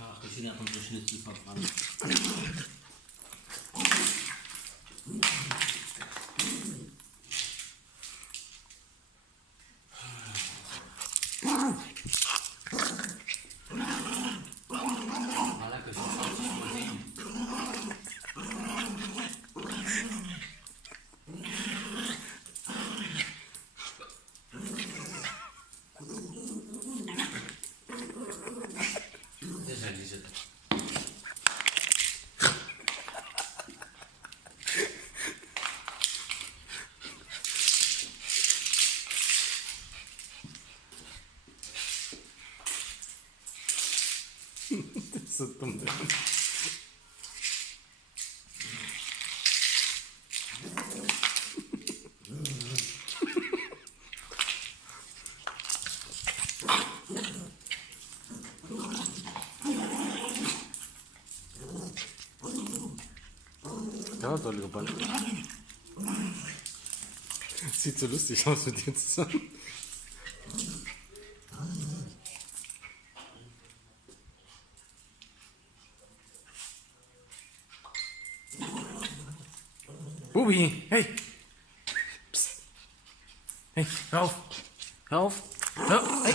Ach, ich will einfach so Schnitzel verbrannt. Malak, ich muss auch nicht mal sehen. Das ist ja diese. Das ist so dumm. Ja, toll gebannt. Sieht so lustig aus mit dir zusammen. Bubi, hey! Psst. Hey, hör auf! Hör auf! Hör, hey!